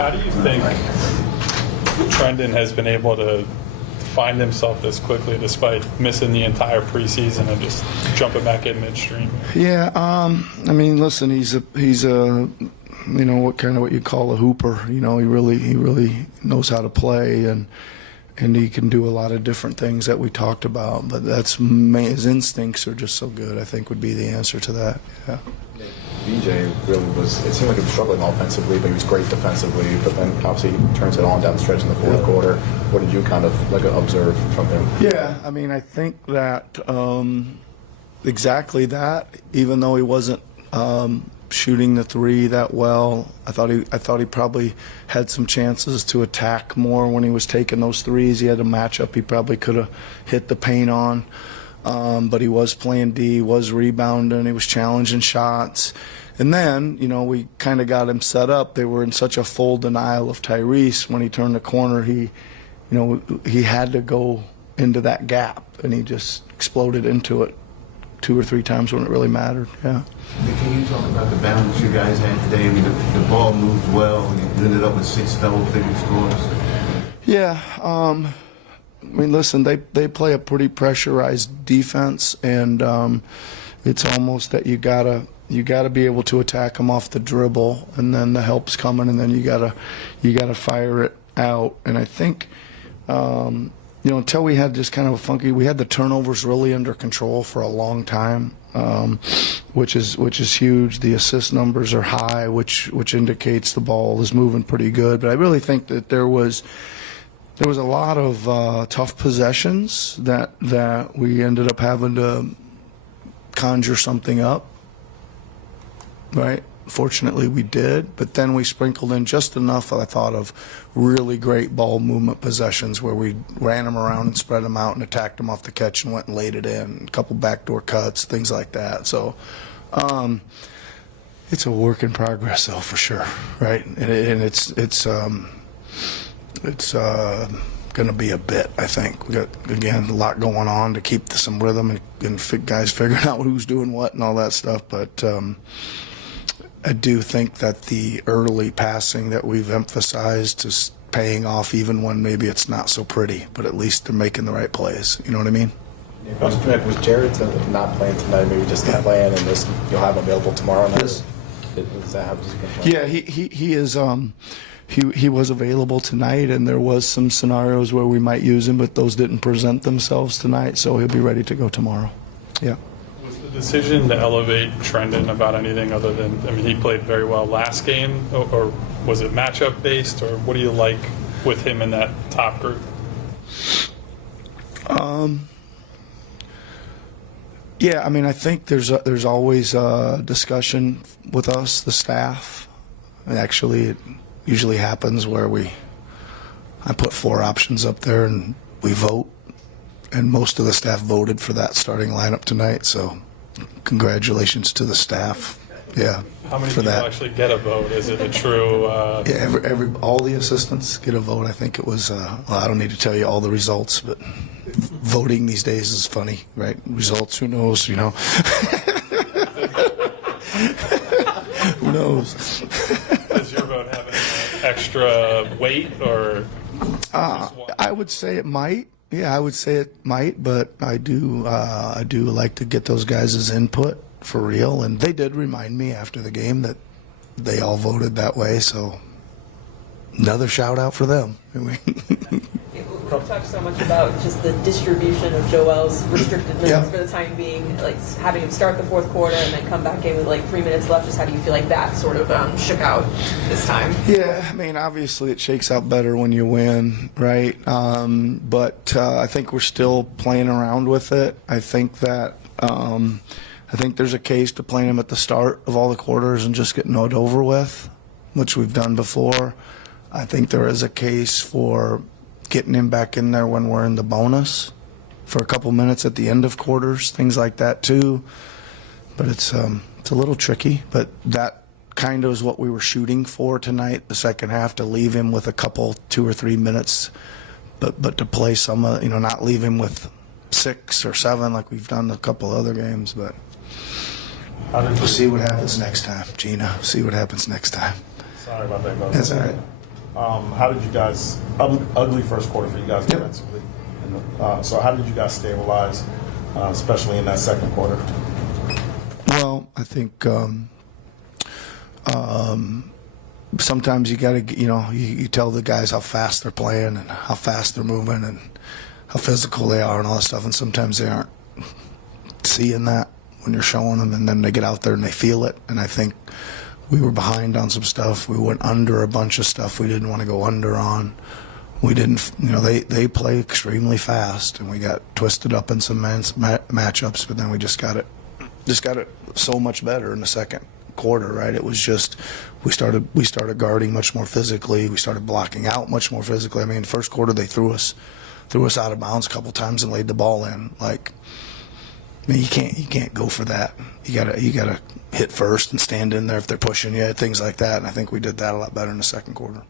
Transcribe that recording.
How do you think Trendon has been able to find himself this quickly despite missing the entire preseason and just jumping back in midstream? Yeah, I mean, listen, he's a you know, what you call a hooper. You know, he really knows how to play, and he can do a lot of different things that we talked about. But his instincts are just so good, I think, would be the answer to that. Yeah. VJ really was, it seemed like he was struggling offensively, but he was great defensively. But then obviously he turns it on down the stretch in the fourth quarter. What did you kind of like observe from him? Yeah, I mean, I think that exactly that. Even though he wasn't shooting the three that well, I thought he probably had some chances to attack more when he was taking those threes. He had a matchup he probably could have hit the paint on. But he was playing D, was rebounding, he was challenging shots. And then, you know, we kind of got him set up. They were in such a full denial of Tyrese. When he turned the corner, he had to go into that gap, and he just exploded into it 2 or 3 times when it really mattered. Yeah. Can you talk about the balance you guys had today? I mean, the ball moved well, and you ended up with 6 double-figure scores. Yeah. I mean, listen, they play a pretty pressurized defense, and it's almost that you gotta be able to attack them off the dribble, and then the help's coming, and then you gotta fire it out. And I think, you know, until we had just kind of we had the turnovers really under control for a long time, which is huge. The assist numbers are high, which indicates the ball is moving pretty good. But I really think that there was a lot of tough possessions that we ended up having to conjure something up, right? Fortunately, we did, but then we sprinkled in just enough, I thought, of really great ball movement possessions where we ran them around and spread them out and attacked them off the catch and went and laid it in. A couple backdoor cuts, things like that. So it's a work in progress, though, for sure, right? And it's going to be a bit, I think. We got, again, a lot going on to keep some rhythm and guys figuring out who's doing what and all that stuff. But I do think that the early passing that we've emphasized is paying off, even when maybe it's not so pretty. But at least they're making the right plays. You know what I mean? Was Jared not playing tonight? Maybe just not playing, and you'll have him available tomorrow night? Yes. Is that how he's been playing? Yeah, he is. He was available tonight, and there was some scenarios where we might use him, but those didn't present themselves tonight, so he'll be ready to go tomorrow. Yeah. Was the decision to elevate Trendon about anything other than, I mean, he played very well last game, or was it matchup based, or what do you like with him in that top group? Yeah, I mean, I think there's always a discussion with us, the staff. And actually, it usually happens where I put 4 options up there and we vote, and most of the staff voted for that starting lineup tonight. So, congratulations to the staff. Yeah, how many for people that. actually get a vote? Is it a true? Yeah, all the assistants get a vote. I think it was. Well, I don't need to tell you all the results, but voting these days is funny, right? Results, who knows? You know. Who knows? Does your vote have an extra weight, or? I would say it might. Yeah, I would say it might, but I do like to get those guys' input for real, and they did remind me after the game that they all voted that way. So another shout out for them. We've talked so much about just the distribution of Joel's restricted minutes for the time being, like having him start the fourth quarter and then come back in with like 3 minutes left. Just how do you feel like that sort of shook out this time? Yeah, I mean, obviously it shakes out better when you win, right? But I think we're still playing around with it. I think that I think there's a case to playing him at the start of all the quarters and just getting it over with, which we've done before. I think there is a case for getting him back in there when we're in the bonus for a couple minutes at the end of quarters, things like that too. But it's a little tricky, but that kind of is what we were shooting for tonight, the second half, to leave him with a couple, 2 or 3 minutes, but to play some, not leave him with 6 or 7 like we've done a couple other games. But we'll see what happens next time, Gina. See what happens next time. Sorry about that, Bob. That's all right. How did you guys, ugly first quarter for you guys defensively. So how did you guys stabilize, especially in that second quarter? Well, I think sometimes you got to, you tell the guys how fast they're playing and how fast they're moving and how physical they are and all that stuff. And sometimes they aren't seeing that when you're showing them, and then they get out there and they feel it. And I think we were behind on some stuff. We went under a bunch of stuff we didn't want to go under on. We didn't, they play extremely fast, and we got twisted up in some matchups, but then we just got it so much better in the second quarter, right? It was just we started guarding much more physically. We started blocking out much more physically. I mean, first quarter they threw us out of bounds a couple times and laid the ball in. Like, I mean, you can't go for that. You gotta hit first and stand in there if they're pushing you, things like that. And I think we did that a lot better in the second quarter.